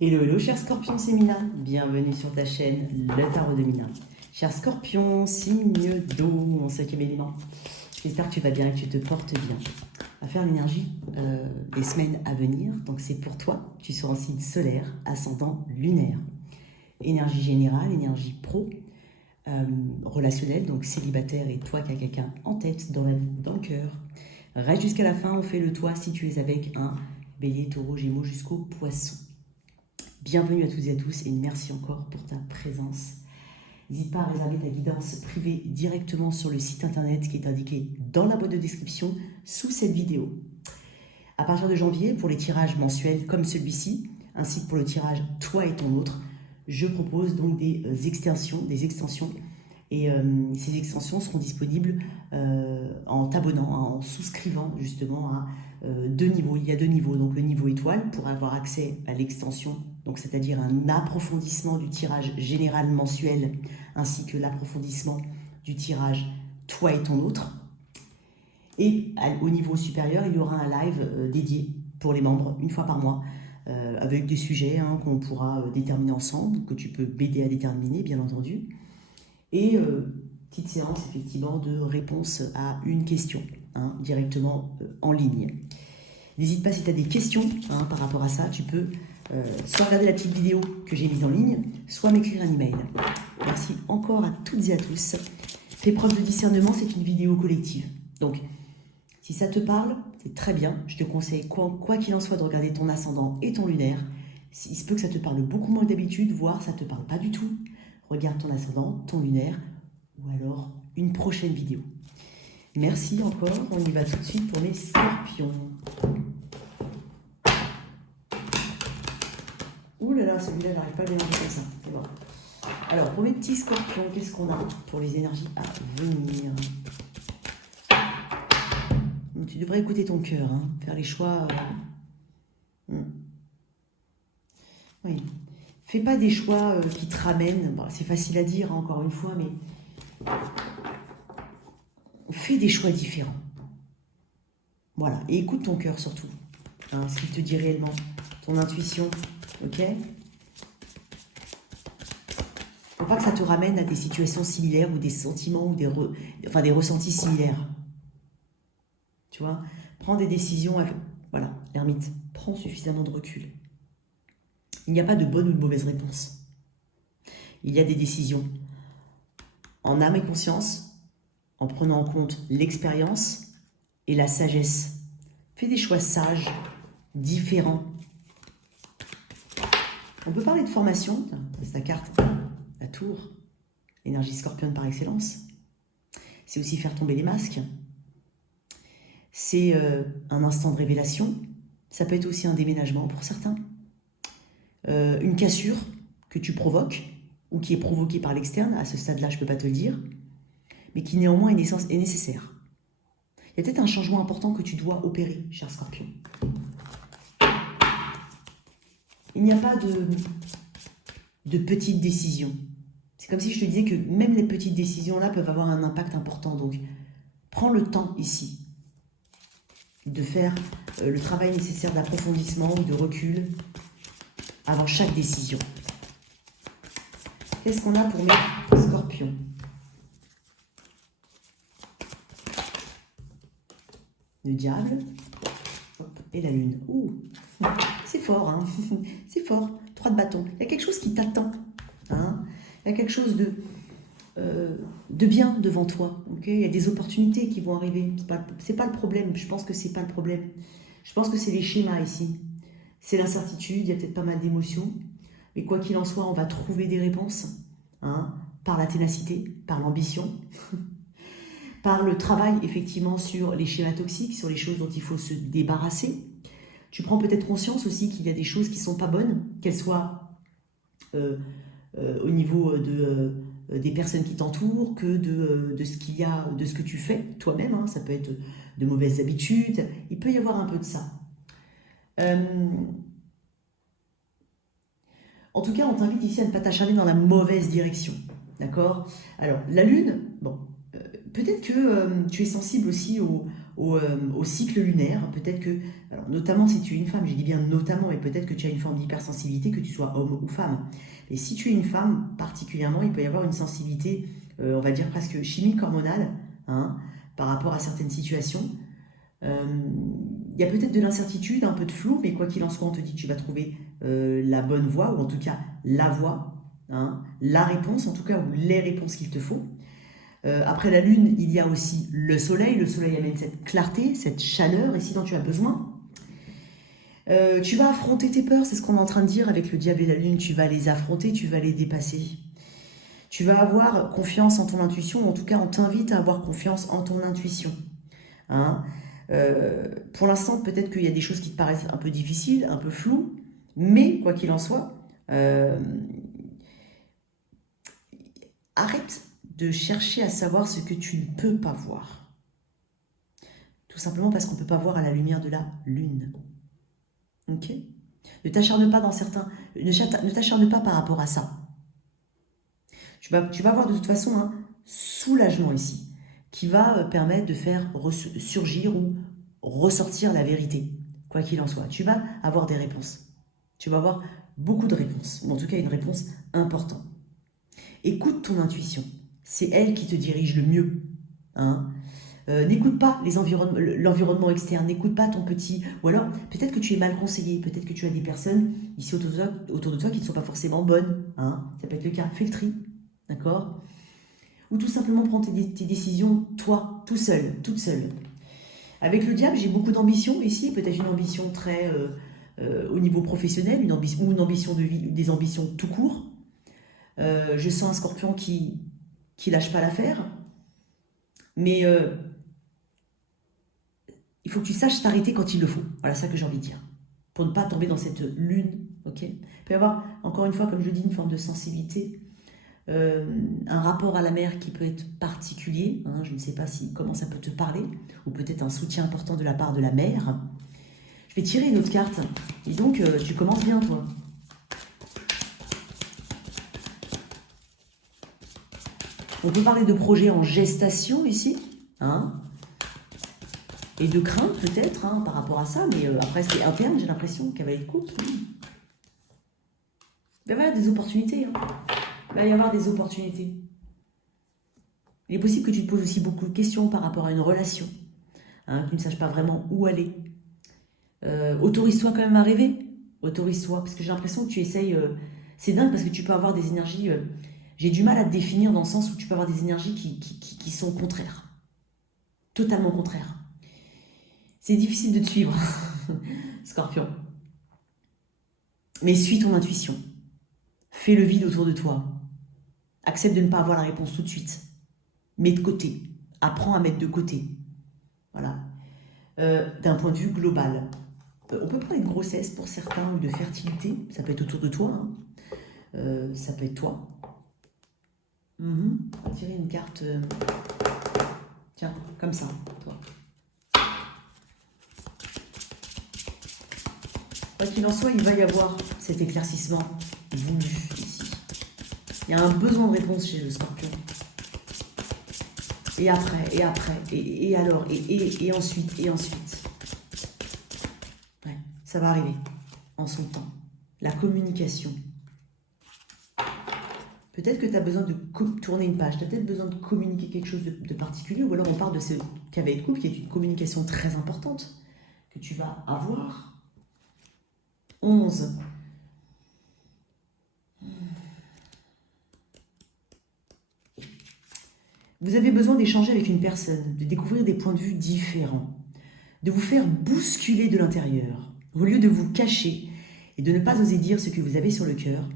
Hello, hello, cher Scorpion, c'est Mina. Bienvenue sur ta chaîne, le tarot de Mina. Cher Scorpion, signe d'eau, mon cinquième élément. J'espère que tu vas bien et que tu te portes bien. On va faire l'énergie des semaines à venir. Donc c'est pour toi, tu seras en signe solaire, ascendant lunaire. Énergie générale, énergie pro, relationnelle, donc célibataire et toi qui as quelqu'un en tête, dans le cœur. Reste jusqu'à la fin, on fait le toit si tu es avec un bélier, taureau, gémeaux jusqu'au poisson. Bienvenue à toutes et à tous et merci encore pour ta présence. N'hésite pas à réserver ta guidance privée directement sur le site internet qui est indiqué dans la boîte de description sous cette vidéo. À partir de janvier, pour les tirages mensuels comme celui-ci, ainsi que pour le tirage Toi et ton autre, je propose donc des extensions. Et ces extensions seront disponibles en t'abonnant, en souscrivant justement à deux niveaux. Il y a deux niveaux, donc le niveau étoile pour avoir accès à l'extension, donc c'est-à-dire un approfondissement du tirage général mensuel, ainsi que l'approfondissement du tirage Toi et ton autre. Et au niveau supérieur, il y aura un live dédié pour les membres, une fois par mois, avec des sujets qu'on pourra déterminer ensemble, que tu peux m'aider à déterminer, bien entendu. Et petite séance, effectivement, de réponse à une question, directement en ligne. N'hésite pas si tu as des questions par rapport à ça, tu peux soit regarder la petite vidéo que j'ai mise en ligne, soit m'écrire un email. Merci encore à toutes et à tous. Fais preuve de discernement, c'est une vidéo collective. Donc, si ça te parle, c'est très bien. Je te conseille, quoi qu'il en soit, de regarder ton ascendant et ton lunaire. Il se peut que ça te parle beaucoup moins que d'habitude, voire ça ne te parle pas du tout. Regarde ton ascendant, ton lunaire, ou alors une prochaine vidéo. Merci encore, on y va tout de suite pour les scorpions. Ouh là là, celui-là, j'arrive pas à mélanger comme ça. C'est bon. Alors, pour mes petits scorpions, qu'est-ce qu'on a pour les énergies à venir? Donc, tu devrais écouter ton cœur, faire les choix. Oui. Fais pas des choix qui te ramènent. Bon, c'est facile à dire, encore une fois, mais fais des choix différents. Voilà. Et écoute ton cœur surtout. Ce qu'il te dit réellement. Ton intuition. Ok? Faut pas que ça te ramène à des situations similaires ou des sentiments ou des ressentis similaires. Tu vois? Prends des décisions. Voilà, l'ermite. Prends suffisamment de recul. Il n'y a pas de bonne ou de mauvaise réponse. Il y a des décisions en âme et conscience, en prenant en compte l'expérience et la sagesse. Fais des choix sages, différents. On peut parler de formation. C'est ta carte, la tour, énergie scorpion par excellence. C'est aussi faire tomber les masques. C'est un instant de révélation. Ça peut être aussi un déménagement pour certains. Une cassure que tu provoques ou qui est provoquée par l'externe, à ce stade-là, je ne peux pas te le dire, mais qui néanmoins est nécessaire. Il y a peut-être un changement important que tu dois opérer, cher Scorpion. Il n'y a pas de petites décisions. C'est comme si je te disais que même les petites décisions-là peuvent avoir un impact important. Donc, prends le temps ici de faire le travail nécessaire d'approfondissement ou de recul avant chaque décision. Qu'est-ce qu'on a pour mes scorpions? Le diable. Hop, et la lune. Ouh, c'est fort, c'est fort. 3 de bâton. Il y a quelque chose qui t'attend. Il y a quelque chose de bien devant toi. Okay, il y a des opportunités qui vont arriver. C'est pas le problème. Je pense que c'est pas le problème. Je pense que c'est les schémas ici. C'est l'incertitude, il y a peut-être pas mal d'émotions. Mais quoi qu'il en soit, on va trouver des réponses. Par la ténacité, par l'ambition, par le travail, effectivement, sur les schémas toxiques, sur les choses dont il faut se débarrasser. Tu prends peut-être conscience aussi qu'il y a des choses qui ne sont pas bonnes, qu'elles soient au niveau des personnes qui t'entourent, que de ce qu'il y a, de ce que tu fais toi-même. Ça peut être de mauvaises habitudes. Il peut y avoir un peu de ça. En tout cas, on t'invite ici à ne pas t'acharner dans la mauvaise direction. D'accord? Alors, la lune, bon, peut-être que tu es sensible aussi au cycle lunaire. Peut-être que, alors, notamment si tu es une femme, j'ai dit bien notamment, et peut-être que tu as une forme d'hypersensibilité, que tu sois homme ou femme. Et si tu es une femme, particulièrement, il peut y avoir une sensibilité, on va dire presque chimique, hormonale, hein, par rapport à certaines situations. Il y a peut-être de l'incertitude, un peu de flou, mais quoi qu'il en soit, on te dit que tu vas trouver la bonne voie, ou en tout cas la voie, hein, la réponse, en tout cas, ou les réponses qu'il te faut. Après la lune, il y a aussi le soleil. Le soleil amène cette clarté, cette chaleur, ici dont tu as besoin. Tu vas affronter tes peurs, c'est ce qu'on est en train de dire avec le diable et la lune. Tu vas les affronter, tu vas les dépasser. Tu vas avoir confiance en ton intuition, en tout cas on t'invite à avoir confiance en ton intuition. Hein, pour l'instant, peut-être qu'il y a des choses qui te paraissent un peu difficiles, un peu floues, mais quoi qu'il en soit, arrête de chercher à savoir ce que tu ne peux pas voir. Tout simplement parce qu'on ne peut pas voir à la lumière de la lune. Ok ? Ne t'acharne pas dans certains... Ne t'acharne pas par rapport à ça. Tu vas avoir de toute façon un soulagement ici, qui va permettre de faire surgir ou ressortir la vérité, quoi qu'il en soit. Tu vas avoir des réponses. Tu vas avoir beaucoup de réponses, ou en tout cas une réponse importante. Écoute ton intuition. C'est elle qui te dirige le mieux. Hein. N'écoute pas l'environnement externe, n'écoute pas ton petit... Ou alors, peut-être que tu es mal conseillé, peut-être que tu as des personnes ici autour de toi qui ne sont pas forcément bonnes. Hein. Ça peut être le cas. Fais le tri, d'accord ? Ou tout simplement prends tes décisions, toi, tout seul, toute seule. Avec le diable, j'ai beaucoup d'ambition ici, peut-être une ambition très au niveau professionnel, ou une ambition de vie, des ambitions tout court. Je sens un scorpion qui lâche pas l'affaire, mais il faut que tu saches t'arrêter quand il le faut. Voilà ça que j'ai envie de dire, pour ne pas tomber dans cette lune. Ok ? Il peut y avoir, encore une fois, comme je dis, une forme de sensibilité, un rapport à la mer qui peut être particulier. Hein, je ne sais pas comment ça peut te parler, ou peut-être un soutien important de la part de la mer. Je vais tirer une autre carte. Dis donc, tu commences bien, toi. On peut parler de projets en gestation ici, hein, et de crainte peut-être hein, par rapport à ça, mais après c'est interne, j'ai l'impression, cavalier de coupe. Il va y avoir des opportunités. Hein. Il va y avoir des opportunités. Il est possible que tu te poses aussi beaucoup de questions par rapport à une relation, hein, que tu ne saches pas vraiment où aller. Autorise-toi quand même à rêver. Autorise-toi, parce que j'ai l'impression que tu essayes... c'est dingue parce que tu peux avoir des énergies... j'ai du mal à te définir dans le sens où tu peux avoir des énergies qui sont contraires. Totalement contraires. C'est difficile de te suivre, Scorpion. Mais suis ton intuition. Fais le vide autour de toi. Accepte de ne pas avoir la réponse tout de suite. Mets de côté. Apprends à mettre de côté. Voilà. D'un point de vue global. On peut parler de grossesse pour certains ou de fertilité. Ça peut être autour de toi. Hein. Ça peut être toi. On va tirer une carte. Tiens, comme ça, toi. Quoi qu'il en soit, il va y avoir cet éclaircissement voulu ici. Il y a un besoin de réponse chez le Scorpion. Et après, et alors, et ensuite, et ensuite. Ouais, ça va arriver en son temps. La communication. Peut-être que tu as besoin de tourner une page, tu as peut-être besoin de communiquer quelque chose de particulier, ou alors on parle de ce cavalier de coupe qui est une communication très importante que tu vas avoir. 11. Vous avez besoin d'échanger avec une personne, de découvrir des points de vue différents, de vous faire bousculer de l'intérieur. Au lieu de vous cacher et de ne pas oser dire ce que vous avez sur le cœur,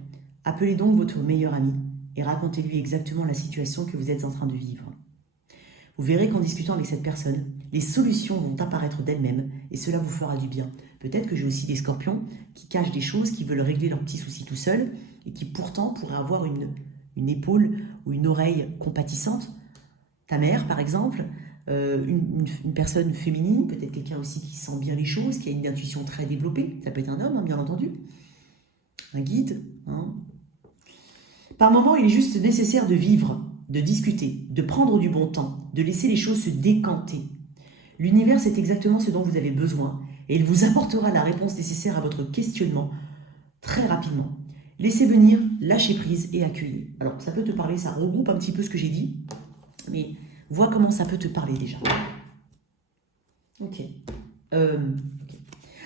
appelez donc votre meilleur ami et racontez-lui exactement la situation que vous êtes en train de vivre. Vous verrez qu'en discutant avec cette personne, les solutions vont apparaître d'elles-mêmes et cela vous fera du bien. Peut-être que j'ai aussi des scorpions qui cachent des choses, qui veulent régler leurs petits soucis tout seuls et qui pourtant pourraient avoir une épaule ou une oreille compatissante. Ta mère, par exemple, une personne féminine, peut-être quelqu'un aussi qui sent bien les choses, qui a une intuition très développée. Ça peut être un homme, hein, bien entendu. Un guide. Hein. Par moments, il est juste nécessaire de vivre, de discuter, de prendre du bon temps, de laisser les choses se décanter. L'univers, c'est exactement ce dont vous avez besoin et il vous apportera la réponse nécessaire à votre questionnement très rapidement. Laissez venir, lâchez prise et accueillez. Alors, ça peut te parler, ça regroupe un petit peu ce que j'ai dit, mais vois comment ça peut te parler déjà. Ok.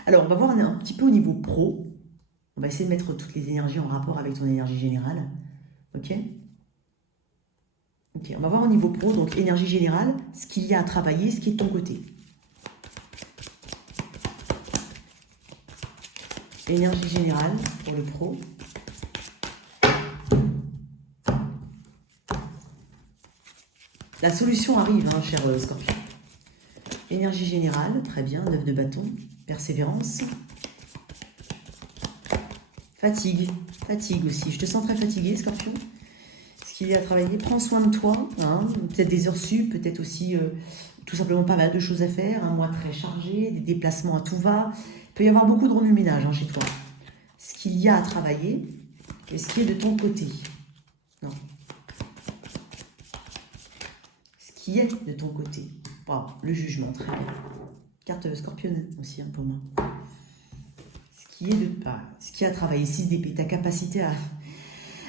Alors, on va voir un petit peu au niveau pro. On va essayer de mettre toutes les énergies en rapport avec ton énergie générale. Ok. Ok, on va voir au niveau pro, donc énergie générale, ce qu'il y a à travailler, ce qui est de ton côté. Énergie générale pour le pro. La solution arrive, hein, cher Scorpion. Énergie générale, très bien, 9 de bâton, persévérance. Fatigue aussi. Je te sens très fatigué, Scorpion. Ce qu'il y a à travailler, prends soin de toi, hein, peut-être des heures sup, peut-être aussi tout simplement pas mal de choses à faire, un mois très chargé, des déplacements à tout va. Il peut y avoir beaucoup de remue-ménage chez toi. Ce qu'il y a à travailler, et ce qui est de ton côté. Non. Ce qui est de ton côté. Wow, le jugement, très bien. Carte Scorpion aussi, hein, pour moi. Ce qui a à travailler, 6 d'épée, ta capacité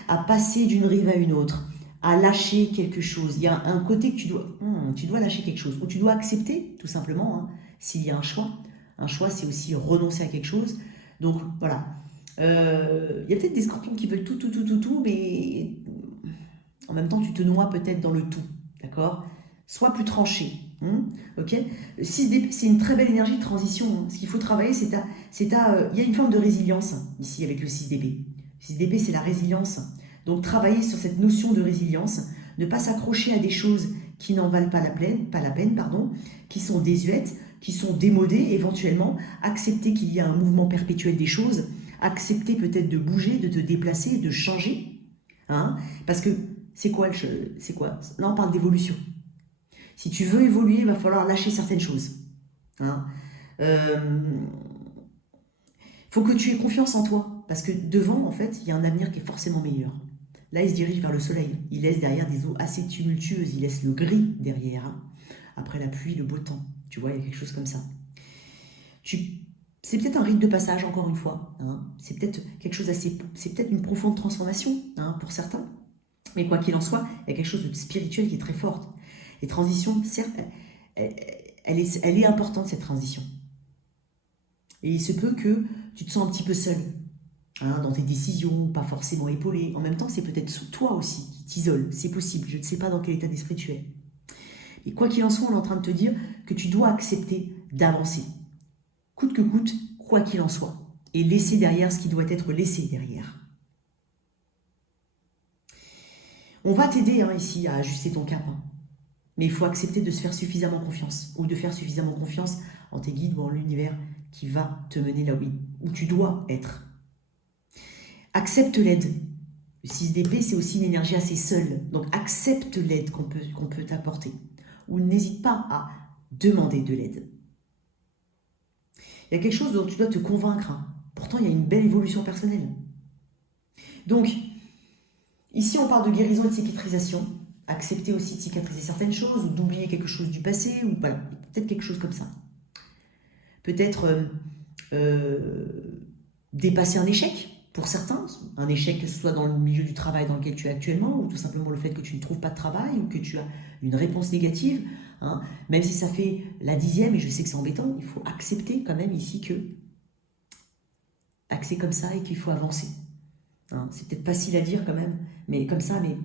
à passer d'une rive à une autre, à lâcher quelque chose. Il y a un côté que tu dois lâcher quelque chose, ou tu dois accepter, tout simplement, hein, s'il y a un choix. Un choix, c'est aussi renoncer à quelque chose. Donc, voilà. Il y a peut-être des scorpions qui veulent tout, mais en même temps, tu te noies peut-être dans le tout, d'accord? Sois plus tranché, ok? Le 6 d'épée, c'est une très belle énergie de transition. Hein. Ce qu'il faut travailler, il y a une forme de résilience, ici, avec le 6 d'épée. Le 6 d'épée, c'est la résilience. Donc, travailler sur cette notion de résilience, ne pas s'accrocher à des choses qui n'en valent pas la peine, qui sont désuètes, qui sont démodées éventuellement, accepter qu'il y a un mouvement perpétuel des choses, accepter peut-être de bouger, de te déplacer, de changer, hein, parce que c'est quoi? Là, on parle d'évolution. Si tu veux évoluer, il va falloir lâcher certaines choses. Hein. Faut que tu aies confiance en toi, parce que devant, en fait, il y a un avenir qui est forcément meilleur. Là, il se dirige vers le soleil. Il laisse derrière des eaux assez tumultueuses. Il laisse le gris derrière. Hein. Après la pluie, le beau temps. Tu vois, il y a quelque chose comme ça. C'est peut-être un rite de passage, encore une fois. Hein. C'est peut-être quelque chose assez... C'est peut-être une profonde transformation, hein, pour certains. Mais quoi qu'il en soit, il y a quelque chose de spirituel qui est très forte. Les transitions, certes, elle est importante, cette transition. Et il se peut que tu te sens un petit peu seul, hein, dans tes décisions, pas forcément épaulé. En même temps, c'est peut-être toi aussi qui t'isole. C'est possible, je ne sais pas dans quel état d'esprit tu es. Et quoi qu'il en soit, on est en train de te dire que tu dois accepter d'avancer. Coûte que coûte, quoi qu'il en soit. Et laisser derrière ce qui doit être laissé derrière. On va t'aider ici à ajuster ton cap. Hein. Mais il faut accepter de se faire suffisamment confiance. Ou de faire suffisamment confiance en tes guides ou en l'univers qui va te mener là où tu dois être. Accepte l'aide. Le 6 d'épée, c'est aussi une énergie assez seule. Donc accepte l'aide qu'on peut t'apporter. Ou n'hésite pas à demander de l'aide. Il y a quelque chose dont tu dois te convaincre. Hein. Pourtant, il y a une belle évolution personnelle. Donc, ici, on parle de guérison et de cicatrisation. Accepter aussi de cicatriser certaines choses ou d'oublier quelque chose du passé. Ou voilà, peut-être quelque chose comme ça. Peut-être dépasser un échec. Pour certains, un échec que ce soit dans le milieu du travail dans lequel tu es actuellement, ou tout simplement le fait que tu ne trouves pas de travail, ou que tu as une réponse négative, hein, même si ça fait la 10e, et je sais que c'est embêtant, il faut accepter quand même ici que c'est comme ça et qu'il faut avancer. Hein, c'est peut-être facile à dire quand même, mais comme ça, mais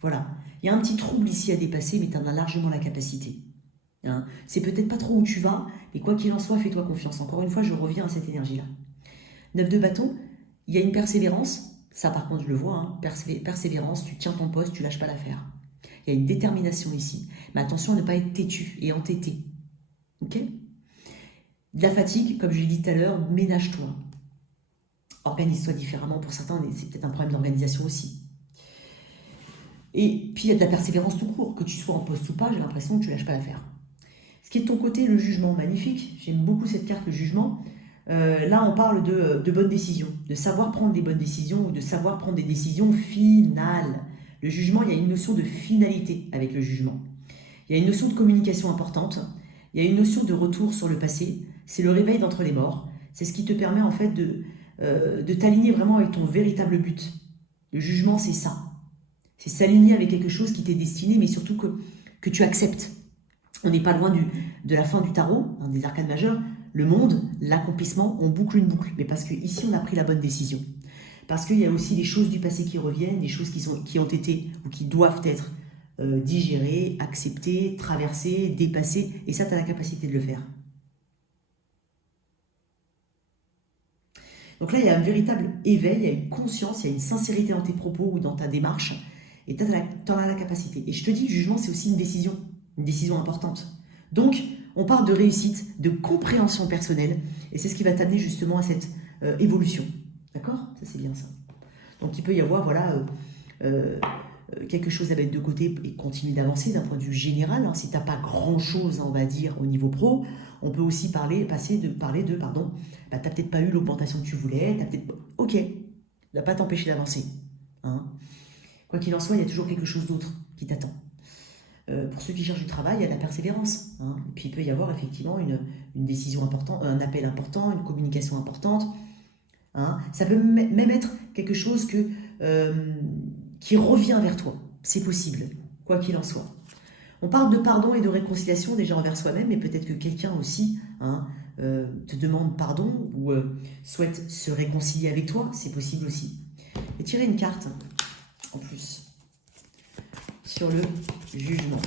voilà. Il y a un petit trouble ici à dépasser, mais tu en as largement la capacité. Hein, c'est peut-être pas trop où tu vas, mais quoi qu'il en soit, fais-toi confiance. Encore une fois, je reviens à cette énergie-là. 9 de bâton. Il y a une persévérance, ça par contre je le vois, hein, persévérance, tu tiens ton poste, tu lâches pas l'affaire. Il y a une détermination ici, mais attention à ne pas être têtu et entêté. Ok? De la fatigue, comme je l'ai dit tout à l'heure, ménage-toi. Organise-toi différemment, pour certains c'est peut-être un problème d'organisation aussi. Et puis il y a de la persévérance tout court, que tu sois en poste ou pas, j'ai l'impression que tu lâches pas l'affaire. Ce qui est de ton côté, le jugement, magnifique, j'aime beaucoup cette carte, le jugement. Là, on parle de bonnes décisions, de savoir prendre des bonnes décisions ou de savoir prendre des décisions finales. Le jugement, il y a une notion de finalité avec le jugement. Il y a une notion de communication importante. Il y a une notion de retour sur le passé. C'est le réveil d'entre les morts. C'est ce qui te permet en fait de t'aligner vraiment avec ton véritable but. Le jugement, c'est ça. C'est s'aligner avec quelque chose qui t'est destiné, mais surtout que tu acceptes. On n'est pas loin de la fin du tarot, hein, des arcanes majeures. Le monde, l'accomplissement, on boucle une boucle. Mais parce qu'ici, on a pris la bonne décision. Parce qu'il y a aussi des choses du passé qui reviennent, des choses qui ont été ou qui doivent être digérées, acceptées, traversées, dépassées. Et ça, tu as la capacité de le faire. Donc là, il y a un véritable éveil, il y a une conscience, il y a une sincérité dans tes propos ou dans ta démarche. Et tu en as la capacité. Et je te dis, le jugement, c'est aussi une décision importante. Donc, on parle de réussite, de compréhension personnelle. Et c'est ce qui va t'amener justement à cette évolution. D'accord? Ça, c'est bien ça. Donc, il peut y avoir, voilà, quelque chose à mettre de côté et continuer d'avancer d'un point de vue général. Hein. Si tu n'as pas grand-chose, on va dire, au niveau pro, on peut aussi parler bah, tu n'as peut-être pas eu l'augmentation que tu voulais, ok, ça ne va pas t'empêcher d'avancer. Hein. Quoi qu'il en soit, il y a toujours quelque chose d'autre qui t'attend. Pour ceux qui cherchent du travail, il y a de la persévérance. Hein. Et puis il peut y avoir effectivement une décision importante, un appel important, une communication importante. Hein. Ça peut même être quelque chose qui revient vers toi. C'est possible, quoi qu'il en soit. On parle de pardon et de réconciliation déjà envers soi-même, mais peut-être que quelqu'un aussi te demande pardon ou souhaite se réconcilier avec toi. C'est possible aussi. Et tirer une carte en plus sur le jugement.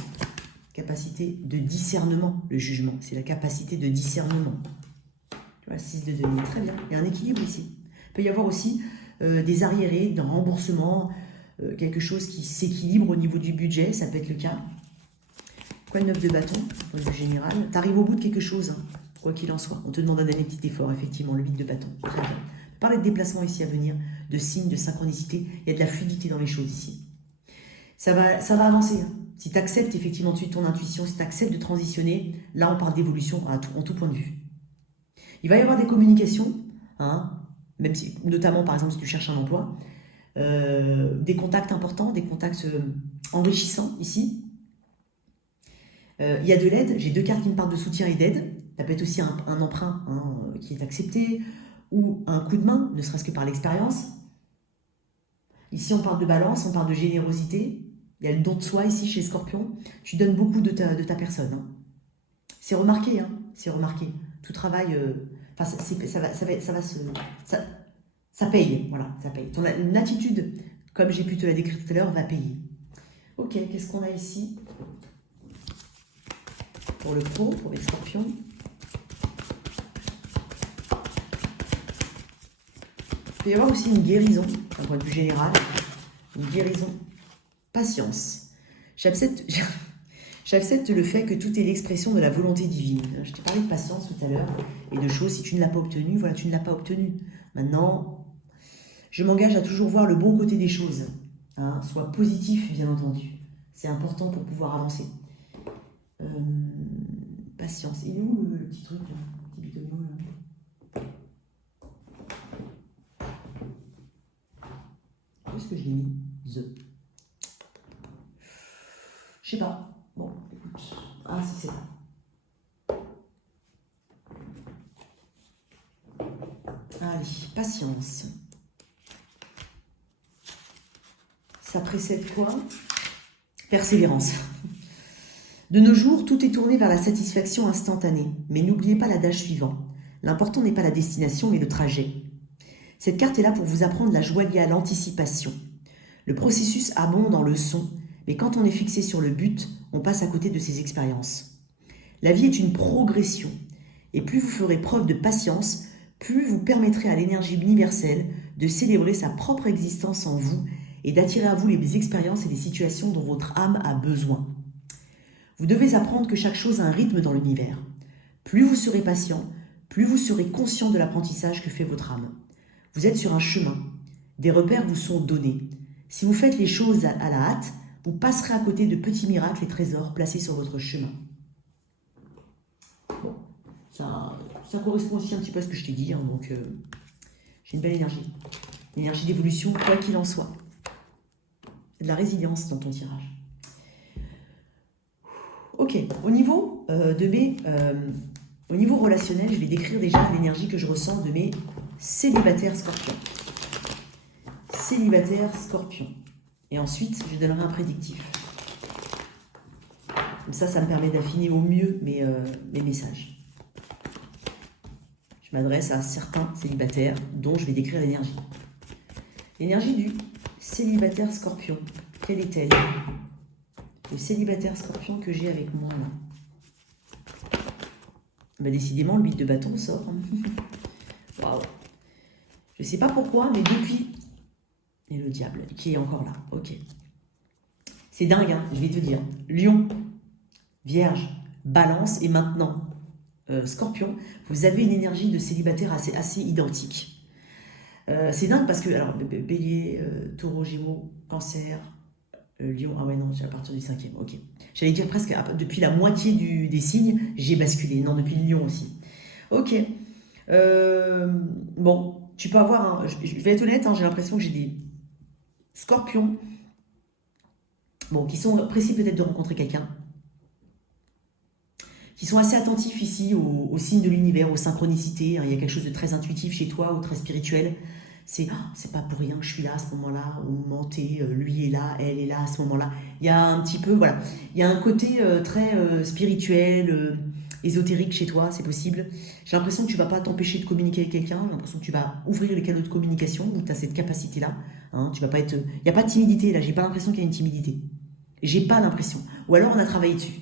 Capacité de discernement, le jugement. C'est la capacité de discernement. Tu vois, 6 de denier, très bien. Il y a un équilibre ici. Il peut y avoir aussi des arriérés, d'un remboursement, quelque chose qui s'équilibre au niveau du budget, ça peut être le cas. Quoi, le 9 de bâton, au niveau général. Tu arrives au bout de quelque chose, hein, quoi qu'il en soit. On te demande un dernier petit effort, effectivement, le 8 de bâton. Très bien. On parle de déplacement ici à venir, de signes, de synchronicité. Il y a de la fluidité dans les choses ici. Ça va avancer. Hein. Si tu acceptes effectivement de suivre ton intuition, si tu acceptes de transitionner, là on parle d'évolution en tout point de vue. Il va y avoir des communications, hein, même si, notamment par exemple si tu cherches un emploi, des contacts importants, des contacts enrichissants ici. Il y a de l'aide, j'ai 2 cartes qui me parlent de soutien et d'aide. Ça peut être aussi un emprunt qui est accepté, ou un coup de main, ne serait-ce que par l'expérience. Ici on parle de balance, on parle de générosité. Il y a le don de soi ici chez Scorpion. Tu donnes beaucoup de ta personne. Hein. C'est remarqué, hein, c'est remarqué. Tout travail, ça paye, voilà, ça paye. Ton attitude, comme j'ai pu te la décrire tout à l'heure, va payer. Ok, qu'est-ce qu'on a ici pour le pro, pour les Scorpions? Il peut y avoir aussi une guérison, d'un point de vue général, une guérison. Patience. J'accepte le fait que tout est l'expression de la volonté divine. Je t'ai parlé de patience tout à l'heure et de choses, si tu ne l'as pas obtenue, voilà, tu ne l'as pas obtenue. Maintenant, je m'engage à toujours voir le bon côté des choses. Hein, soit positif, bien entendu. C'est important pour pouvoir avancer. Patience. Il est où le petit truc, là, le petit bitonio, là? Où est-ce que je l'ai mis? Je sais pas. Bon, écoute. Ah, si, c'est là. Allez, patience. Ça précède quoi? Persévérance. De nos jours, tout est tourné vers la satisfaction instantanée. Mais n'oubliez pas l'adage suivant. L'important n'est pas la destination, mais le trajet. Cette carte est là pour vous apprendre la joie liée à l'anticipation. Le processus abonde en leçons, mais quand on est fixé sur le but, on passe à côté de ses expériences. La vie est une progression, et plus vous ferez preuve de patience, plus vous permettrez à l'énergie universelle de célébrer sa propre existence en vous et d'attirer à vous les expériences et les situations dont votre âme a besoin. Vous devez apprendre que chaque chose a un rythme dans l'univers. Plus vous serez patient, plus vous serez conscient de l'apprentissage que fait votre âme. Vous êtes sur un chemin. Des repères vous sont donnés. Si vous faites les choses à la hâte, vous passerez à côté de petits miracles et trésors placés sur votre chemin. Bon, ça correspond aussi un petit peu à ce que je t'ai dit, hein, donc j'ai une belle énergie. Une énergie d'évolution, quoi qu'il en soit. Il y a de la résilience dans ton tirage. Ok, Ok, au niveau au niveau relationnel, je vais décrire déjà l'énergie que je ressens de mes célibataires scorpions. Célibataires scorpions. Et ensuite, je donnerai un prédictif. Comme ça me permet d'affiner au mieux mes messages. Je m'adresse à certains célibataires dont je vais décrire l'énergie. L'énergie du célibataire scorpion. Quelle est-elle? Le célibataire scorpion que j'ai avec moi là. Bah, décidément, le 8 de bâton sort. Waouh. Je ne sais pas pourquoi, mais depuis... Et le diable, qui est encore là. Ok. C'est dingue, hein, je vais te dire. Lion, Vierge, Balance et maintenant Scorpion. Vous avez une énergie de célibataire assez identique. C'est dingue parce que, alors, Bélier, Taureau, Gémeaux, Cancer, Lion, ah ouais, non, j'ai à partir du 5e, ok. J'allais dire presque, depuis la moitié des signes, j'ai basculé. Non, depuis le Lion aussi. Ok. Bon, tu peux avoir, je vais être honnête, hein, j'ai l'impression que j'ai des Scorpions, bon, qui sont pressés peut-être de rencontrer quelqu'un, qui sont assez attentifs ici aux signes de l'univers, aux synchronicités. Hein, il y a quelque chose de très intuitif chez toi ou très spirituel. C'est pas pour rien que je suis là à ce moment-là, au moment T, lui est là, elle est là à ce moment-là. Il y a un petit peu, voilà, il y a un côté très spirituel, ésotérique chez toi, c'est possible. J'ai l'impression que tu ne vas pas t'empêcher de communiquer avec quelqu'un, j'ai l'impression que tu vas ouvrir les canaux de communication, où tu as cette capacité-là. Hein, tu vas pas être... Il n'y a pas de timidité là, j'ai pas l'impression qu'il y a une timidité. J'ai pas l'impression. Ou alors on a travaillé dessus.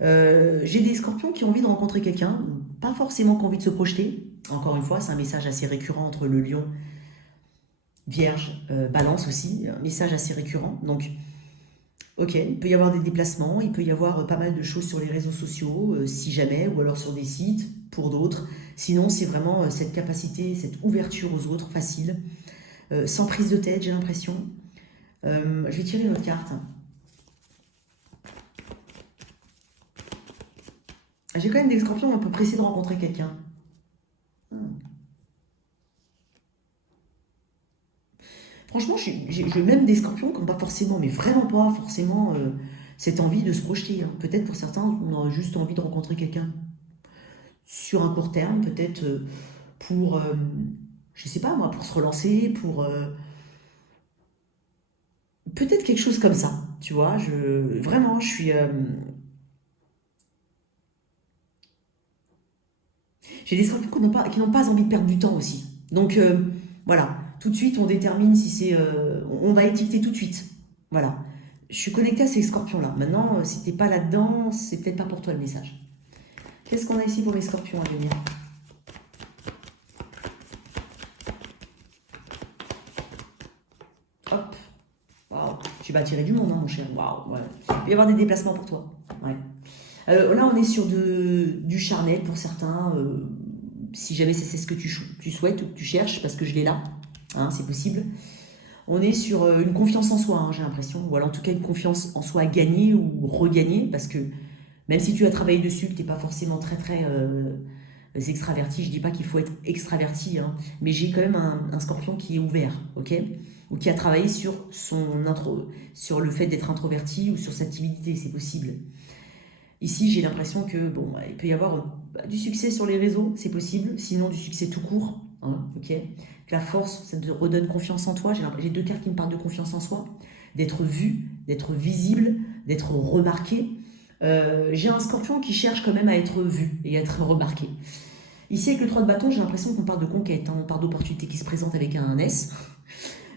J'ai des scorpions qui ont envie de rencontrer quelqu'un, pas forcément qui ont envie de se projeter. Encore une fois, c'est un message assez récurrent entre le lion, Vierge, Balance aussi, un message assez récurrent. Donc, ok, il peut y avoir des déplacements, il peut y avoir pas mal de choses sur les réseaux sociaux, si jamais, ou alors sur des sites, pour d'autres. Sinon, c'est vraiment cette capacité, cette ouverture aux autres, facile, sans prise de tête, j'ai l'impression. Je vais tirer une autre carte. J'ai quand même des scorpions un peu pressés de rencontrer quelqu'un. Franchement, j'ai même des scorpions qui n'ont pas forcément, mais vraiment pas forcément, cette envie de se projeter. Hein. Peut-être pour certains, on aurait juste envie de rencontrer quelqu'un sur un court terme, peut-être pour, je sais pas moi, pour se relancer, pour... peut-être quelque chose comme ça, tu vois. Vraiment, je suis... j'ai des scorpions qui n'ont pas envie de perdre du temps aussi. Donc, voilà. Tout de suite, on détermine si c'est... on va étiqueter tout de suite. Voilà. Je suis connectée à ces scorpions-là. Maintenant, si t'es pas là-dedans, c'est peut-être pas pour toi le message. Qu'est-ce qu'on a ici pour les scorpions à venir? Hop. Waouh. Tu vas attirer du monde, hein, mon cher. Waouh. Ouais. Il va y avoir des déplacements pour toi. Ouais. Là, on est sur du charnel pour certains. Si jamais c'est ce que tu souhaites ou que tu cherches, parce que je l'ai là. Hein, c'est possible. On est sur une confiance en soi, hein, j'ai l'impression, ou alors en tout cas une confiance en soi à gagner ou regagner, parce que même si tu as travaillé dessus, que tu n'es pas forcément très extraverti, je dis pas qu'il faut être extraverti, hein, mais j'ai quand même un scorpion qui est ouvert, ok, ou qui a travaillé sur sur le fait d'être introverti ou sur sa timidité, c'est possible. Ici, j'ai l'impression que bon, il peut y avoir du succès sur les réseaux, c'est possible, sinon du succès tout court, hein, ok. La force, ça te redonne confiance en toi. J'ai deux cartes qui me parlent de confiance en soi, d'être vu, d'être visible, d'être remarqué. J'ai un scorpion qui cherche quand même à être vu et à être remarqué. Ici, avec le 3 de bâton, j'ai l'impression qu'on parle de conquête, hein, on parle d'opportunités qui se présentent avec un S.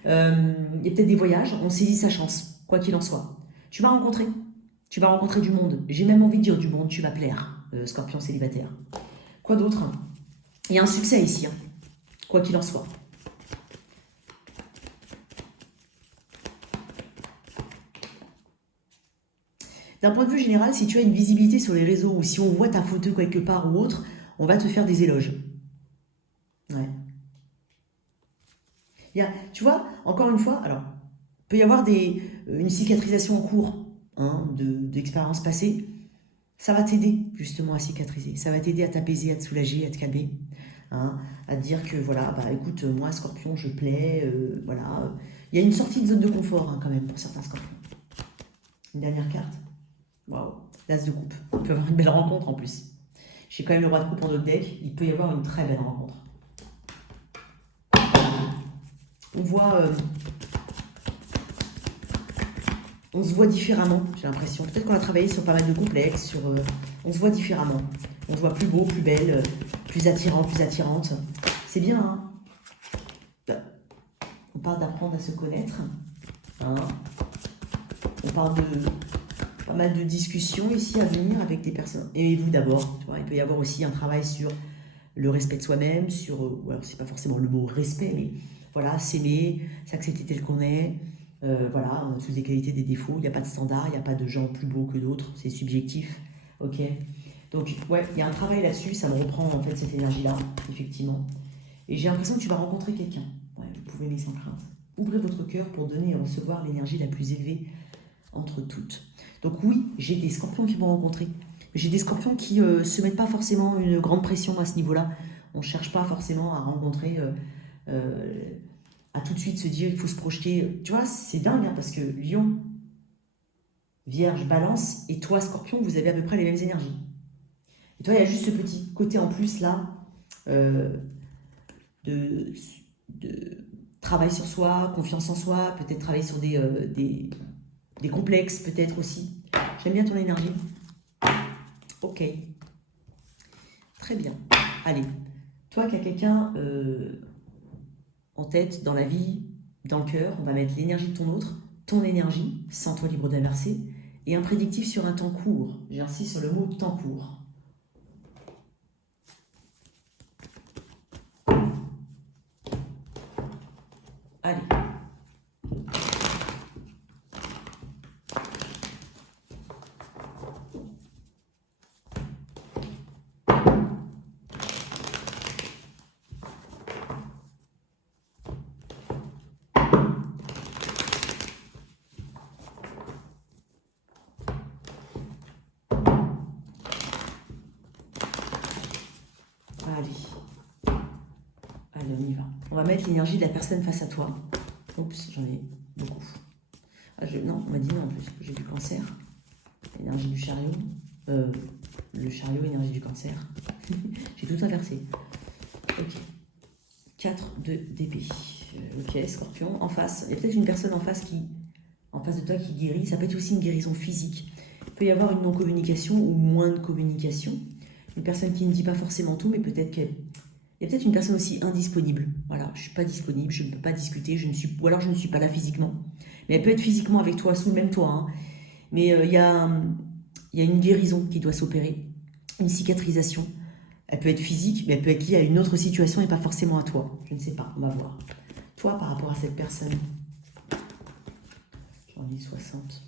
Il y a peut-être des voyages, on saisit sa chance, quoi qu'il en soit. Tu vas rencontrer du monde. J'ai même envie de dire du monde, tu vas plaire, scorpion célibataire. Quoi d'autre? Il y a un succès ici, hein, quoi qu'il en soit. D'un point de vue général, si tu as une visibilité sur les réseaux ou si on voit ta photo quelque part ou autre, on va te faire des éloges. Ouais. Tu vois, encore une fois, alors, il peut y avoir une cicatrisation en cours, hein, d'expériences passées. Ça va t'aider justement à cicatriser. Ça va t'aider à t'apaiser, à te soulager, à te calmer. Hein, à te dire que voilà, bah écoute, moi, scorpion, je plais, voilà. Il y a une sortie de zone de confort, hein, quand même, pour certains scorpions. Une dernière carte. Waouh. L'as de coupe. Il peut y avoir une belle rencontre en plus. J'ai quand même le roi de coupe en d'autres deck. Il peut y avoir une très belle rencontre. On voit... on se voit différemment, j'ai l'impression. Peut-être qu'on a travaillé sur pas mal de complexes. On se voit différemment. On se voit plus beau, plus belle, plus attirant, plus attirante. C'est bien, hein. On parle d'apprendre à se connaître. Hein. On parle de pas mal de discussions ici à venir avec des personnes. Et vous d'abord. Il peut y avoir aussi un travail sur le respect de soi-même, sur... alors c'est pas forcément le mot respect, mais voilà, s'aimer, s'accepter tel qu'on est. Voilà, on a tous des qualités, des défauts. Il n'y a pas de standard, il n'y a pas de gens plus beaux que d'autres. C'est subjectif. Ok. Donc, ouais, il y a un travail là-dessus. Ça me reprend en fait cette énergie-là, effectivement. Et j'ai l'impression que tu vas rencontrer quelqu'un. Ouais, vous pouvez aimer sans crainte. Ouvrez votre cœur pour donner et recevoir l'énergie la plus élevée entre toutes. Donc oui, j'ai des scorpions qui vont rencontrer. J'ai des scorpions qui ne se mettent pas forcément une grande pression à ce niveau-là. On ne cherche pas forcément à rencontrer, à tout de suite se dire il faut se projeter. Tu vois, c'est dingue hein, parce que Lion, Vierge, Balance et toi, Scorpion, vous avez à peu près les mêmes énergies. Et toi, il y a juste ce petit côté en plus là de travail sur soi, confiance en soi, peut-être travailler sur des complexes peut-être aussi. J'aime bien ton énergie. Ok. Très bien. Allez. Toi qui as quelqu'un en tête, dans la vie, dans le cœur, on va mettre l'énergie de ton autre, ton énergie, sens-toi libre d'inverser, et un prédictif sur un temps court. J'insiste sur le mot temps court. Allez. Allez, on y va. On va mettre l'énergie de la personne face à toi. Oups, j'en ai beaucoup. Ah, non, on m'a dit non en plus. J'ai du cancer. Énergie du chariot. Le chariot, énergie du cancer. J'ai tout inversé. Ok. 4 d'épée. Ok, scorpion. En face, il y a peut-être une personne en face de toi qui guérit. Ça peut être aussi une guérison physique. Il peut y avoir une non-communication ou moins de communication. Une personne qui ne dit pas forcément tout, mais peut-être qu'elle... Il y a peut-être une personne aussi indisponible. Voilà, je ne suis pas disponible, je ne peux pas discuter, ou alors je ne suis pas là physiquement. Mais elle peut être physiquement avec toi, sous le même toit. Hein. Mais il y a une guérison qui doit s'opérer, une cicatrisation. Elle peut être physique, mais elle peut être liée à une autre situation et pas forcément à toi. Je ne sais pas, on va voir. Toi, par rapport à cette personne, j'en ai 60.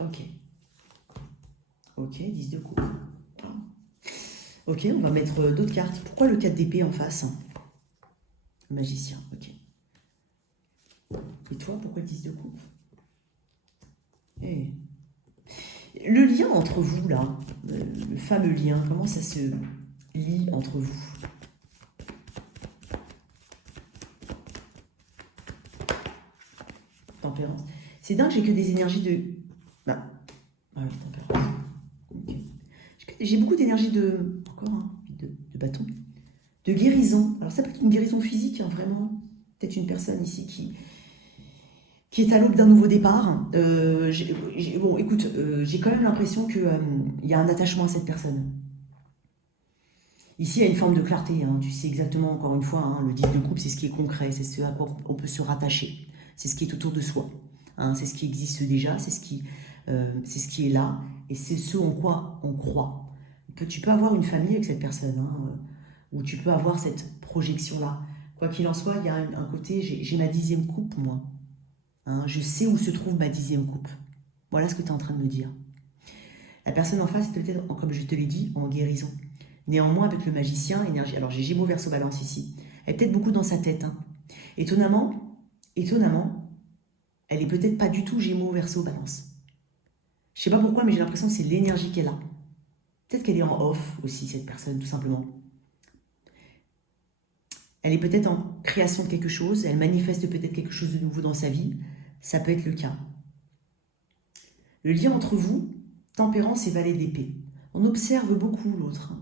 Ok. Ok, 10 de coupe. Ok, on va mettre d'autres cartes. Pourquoi le 4 d'épée en face? Magicien, ok. Et toi, pourquoi le 10 de coupe? Eh. Le lien entre vous, là, le fameux lien, comment ça se lie entre vous? Tempérance. C'est dingue, j'ai que des énergies de... Bah, ah oui, tempérance. Okay. J'ai beaucoup d'énergie de... Encore un, de bâton. De guérison. Alors ça peut être une guérison physique, hein, vraiment. Peut-être une personne ici qui est à l'aube d'un nouveau départ. Bon, écoute, j'ai quand même l'impression qu'il y a un attachement à cette personne. Ici, il y a une forme de clarté. Hein. Tu sais exactement, encore une fois, hein, le 10 de coupe, c'est ce qui est concret, c'est ce à quoi on peut se rattacher. C'est ce qui est autour de soi. Hein, c'est ce qui existe déjà, c'est ce qui est là, et c'est ce en quoi on croit. Tu peux avoir une famille avec cette personne, hein, ou tu peux avoir cette projection-là. Quoi qu'il en soit, il y a un côté, j'ai ma 10e coupe, moi. Hein, je sais où se trouve ma 10e coupe. Voilà ce que tu es en train de me dire. La personne en face est peut-être, comme je te l'ai dit, en guérison. Néanmoins, avec le magicien, énergie. Alors, j'ai Gémeaux, Verseau, Balance ici. Elle est peut-être beaucoup dans sa tête. Hein. Étonnamment, elle est peut-être pas du tout Gémeaux, Verseau, Balance. Je sais pas pourquoi, mais j'ai l'impression que c'est l'énergie qu'elle a. Peut-être qu'elle est en off aussi, cette personne, tout simplement. Elle est peut-être en création de quelque chose, elle manifeste peut-être quelque chose de nouveau dans sa vie. Ça peut être le cas. Le lien entre vous, tempérance et valet d'épée. On observe beaucoup l'autre.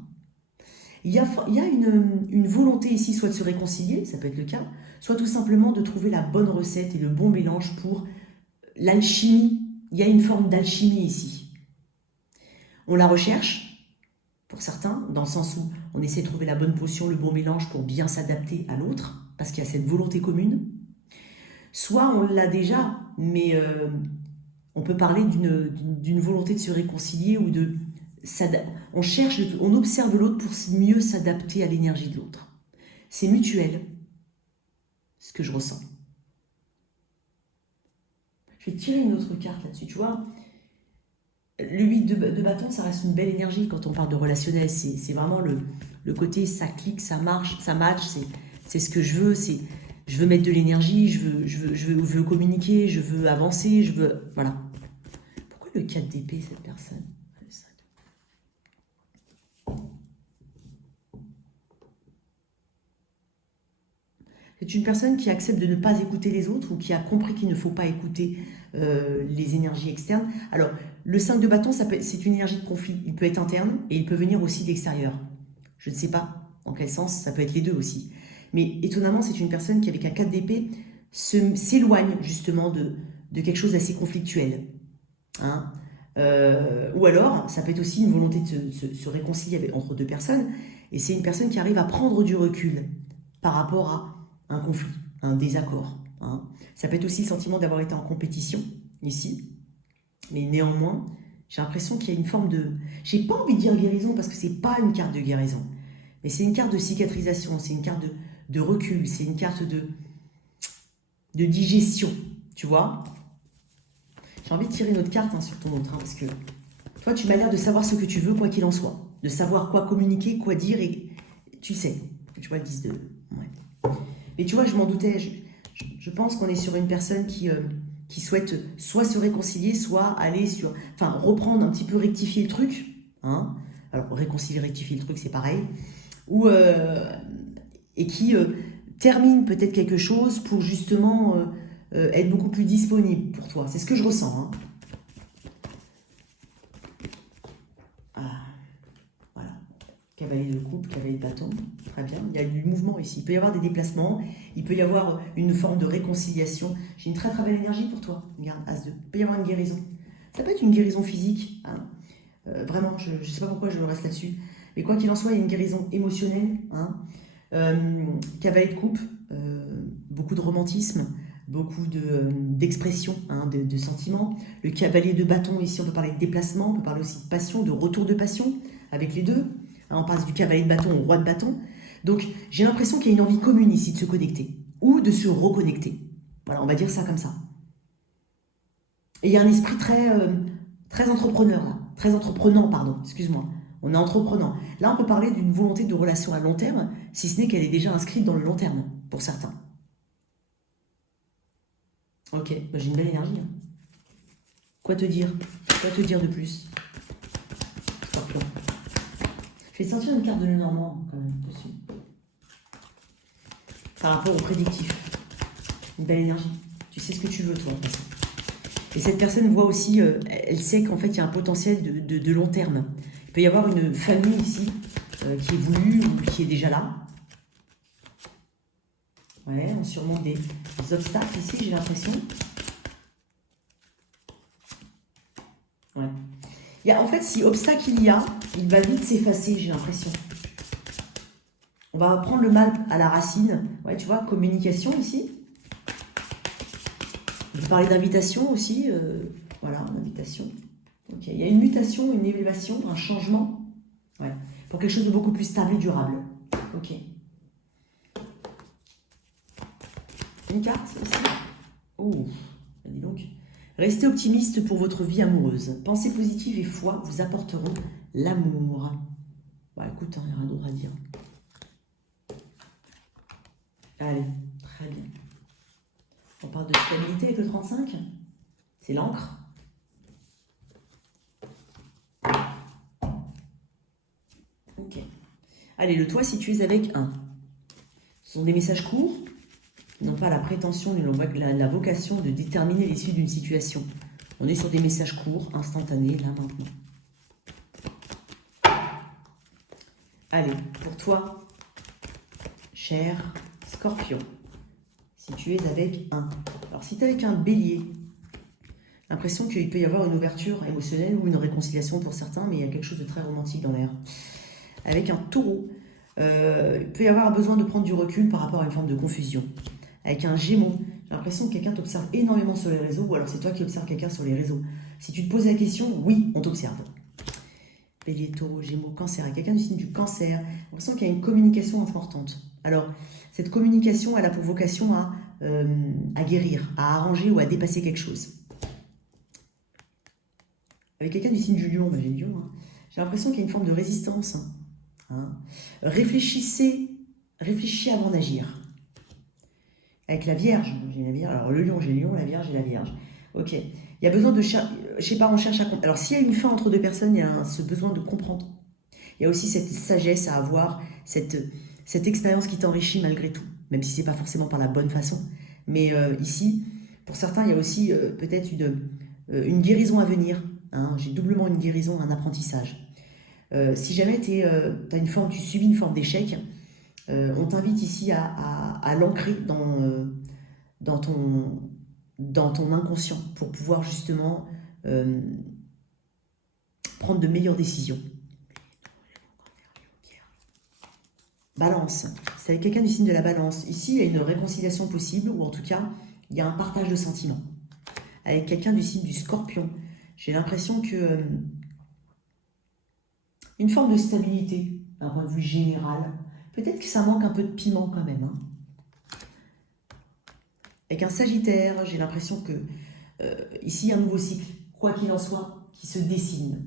Il y a une volonté ici, soit de se réconcilier, ça peut être le cas, soit tout simplement de trouver la bonne recette et le bon mélange pour l'alchimie. Il y a une forme d'alchimie ici. On la recherche, pour certains, dans le sens où on essaie de trouver la bonne potion, le bon mélange pour bien s'adapter à l'autre, parce qu'il y a cette volonté commune. Soit on l'a déjà, mais on peut parler d'une volonté de se réconcilier ou de... On cherche, on observe l'autre pour mieux s'adapter à l'énergie de l'autre. C'est mutuel, ce que je ressens. Je vais tirer une autre carte là-dessus, tu vois. Le 8 de bâton, ça reste une belle énergie quand on parle de relationnel. C'est vraiment le côté, ça clique, ça marche, ça match, c'est ce que je veux, je veux mettre de l'énergie, je veux communiquer, je veux avancer, je veux... Voilà. Pourquoi le 4 d'épée, cette personne? C'est une personne qui accepte de ne pas écouter les autres ou qui a compris qu'il ne faut pas écouter les énergies externes. Alors, le 5 de bâton, c'est une énergie de conflit. Il peut être interne et il peut venir aussi d'extérieur. Je ne sais pas en quel sens, ça peut être les deux aussi. Mais étonnamment, c'est une personne qui, avec un 4 d'épée, s'éloigne justement de quelque chose d'assez conflictuel. Hein. Ou alors, ça peut être aussi une volonté de se réconcilier entre deux personnes. Et c'est une personne qui arrive à prendre du recul par rapport à un conflit, un désaccord. Hein. Ça peut être aussi le sentiment d'avoir été en compétition, ici. Mais néanmoins, j'ai l'impression qu'il y a une forme de... J'ai pas envie de dire guérison, parce que c'est pas une carte de guérison. Mais c'est une carte de cicatrisation, c'est une carte de recul, c'est une carte de digestion, tu vois. J'ai envie de tirer une autre carte sur ton autre, parce que toi, tu m'as l'air de savoir ce que tu veux, quoi qu'il en soit. De savoir quoi communiquer, quoi dire, et tu sais. Tu vois, le 10 de... Ouais. Mais tu vois, je m'en doutais. Je pense qu'on est sur une personne qui souhaite soit se réconcilier, soit aller sur... Enfin, reprendre un petit peu, rectifier le truc. Hein. Alors, réconcilier, rectifier le truc, c'est pareil. Ou, et qui termine peut-être quelque chose pour justement être beaucoup plus disponible pour toi. C'est ce que je ressens. Hein. Cavalier de coupe, cavalier de bâton, très bien. Il y a du mouvement ici. Il peut y avoir des déplacements, il peut y avoir une forme de réconciliation. J'ai une très très belle énergie pour toi. Regarde, As 2. Il peut y avoir une guérison. Ça peut être une guérison physique. Hein. Vraiment, je ne sais pas pourquoi je reste là-dessus. Mais quoi qu'il en soit, il y a une guérison émotionnelle. Hein. Cavalier de coupe, beaucoup de romantisme, beaucoup d'expression, de sentiments. Le cavalier de bâton, ici, on peut parler de déplacement, on peut parler aussi de passion, de retour de passion, avec les deux. On passe du cavalier de bâton au roi de bâton. Donc, j'ai l'impression qu'il y a une envie commune ici de se connecter ou de se reconnecter. Voilà, on va dire ça comme ça. Et il y a un esprit très entrepreneur, là. Très entreprenant, pardon, excuse-moi. On est entreprenant. Là, on peut parler d'une volonté de relation à long terme, si ce n'est qu'elle est déjà inscrite dans le long terme, pour certains. Ok, bah, j'ai une belle énergie. Hein. Quoi te dire? Quoi te dire de plus? Scorpion. Je vais sentir une carte de Lenormand, quand même, dessus. Par rapport au prédictif. Une belle énergie. Tu sais ce que tu veux, toi. Et cette personne voit aussi, elle sait qu'en fait, il y a un potentiel de long terme. Il peut y avoir une famille ici, qui est voulue ou qui est déjà là. Ouais, on surmonte des obstacles ici, j'ai l'impression. Ouais. En fait, si obstacle il y a, il va vite s'effacer, j'ai l'impression. On va prendre le mal à la racine. Ouais, tu vois, communication ici. On peut parler d'invitation aussi. Voilà, invitation. Ok, il y a une mutation, une élévation, un changement. Ouais, pour quelque chose de beaucoup plus stable et durable. Ok. Une carte aussi. Oh, dis donc. Restez optimiste pour votre vie amoureuse. Pensée positive et foi vous apporteront l'amour. Bah écoute, il n'y a rien d'autre à dire. Allez, très bien. On parle de stabilité avec le 35. C'est l'encre. Ok. Allez, le toit si tu es avec 1. Ce sont des messages courts, qui n'ont pas la prétention, la vocation de déterminer l'issue d'une situation. On est sur des messages courts, instantanés, là, maintenant. Allez, pour toi, cher Scorpion, si tu es avec un... Alors, si tu es avec un bélier, l'impression qu'il peut y avoir une ouverture émotionnelle ou une réconciliation pour certains, mais il y a quelque chose de très romantique dans l'air. Avec un taureau, il peut y avoir un besoin de prendre du recul par rapport à une forme de confusion. Avec un gémeau, j'ai l'impression que quelqu'un t'observe énormément sur les réseaux, ou alors c'est toi qui observes quelqu'un sur les réseaux. Si tu te poses la question, oui, on t'observe. Bélier, taureau, gémeaux, cancer. Avec quelqu'un du signe du cancer, j'ai l'impression qu'il y a une communication importante. Alors, cette communication, elle a pour vocation à guérir, à arranger ou à dépasser quelque chose. Avec quelqu'un du signe du lion, j'ai le lion, hein, j'ai l'impression qu'il y a une forme de résistance. Réfléchis avant d'agir. Avec la Vierge, j'ai la Vierge, alors le lion, j'ai le lion, la Vierge, j'ai la Vierge. Ok, il y a besoin de, je sais pas, on cherche à comprendre. Alors s'il y a une fin entre deux personnes, il y a ce besoin de comprendre. Il y a aussi cette sagesse à avoir, cette expérience qui t'enrichit malgré tout, même si c'est pas forcément par la bonne façon. Mais ici, pour certains, il y a aussi peut-être une guérison à venir. Hein, j'ai doublement une guérison, un apprentissage. Si jamais tu subis une forme d'échec, on t'invite ici à l'ancrer dans ton inconscient pour pouvoir justement prendre de meilleures décisions. Balance, c'est avec quelqu'un du signe de la balance. Ici, il y a une réconciliation possible, ou en tout cas, il y a un partage de sentiments. Avec quelqu'un du signe du scorpion, j'ai l'impression que une forme de stabilité, d'un point de vue général. Peut-être que ça manque un peu de piment quand même. Hein. Avec un Sagittaire, j'ai l'impression que ici, il y a un nouveau cycle, quoi qu'il en soit, qui se dessine.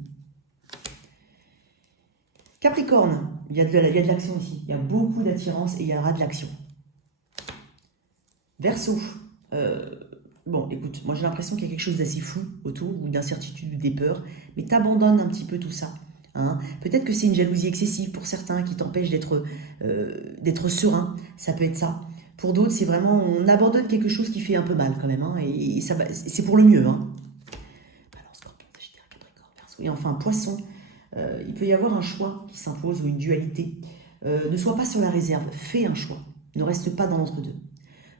Capricorne, il y a de l'action ici. Il y a beaucoup d'attirance et il y aura de l'action. Verseau, bon, écoute, moi j'ai l'impression qu'il y a quelque chose d'assez flou autour, ou d'incertitude, ou des peurs, mais t'abandonnes un petit peu tout ça. Hein. Peut-être que c'est une jalousie excessive pour certains qui t'empêche d'être serein, ça peut être ça. Pour d'autres, c'est vraiment, on abandonne quelque chose qui fait un peu mal quand même, hein, et c'est pour le mieux. Hein. Balance, Scorpion, Sagittaire, Capricorne, Verseau. Et enfin, Poisson, il peut y avoir un choix qui s'impose ou une dualité. Ne sois pas sur la réserve, fais un choix, ne reste pas dans l'entre-deux.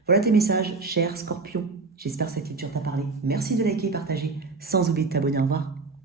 Voilà tes messages, cher Scorpion. J'espère que cette lecture t'a parlé. Merci de liker et partager, sans oublier de t'abonner. Au revoir.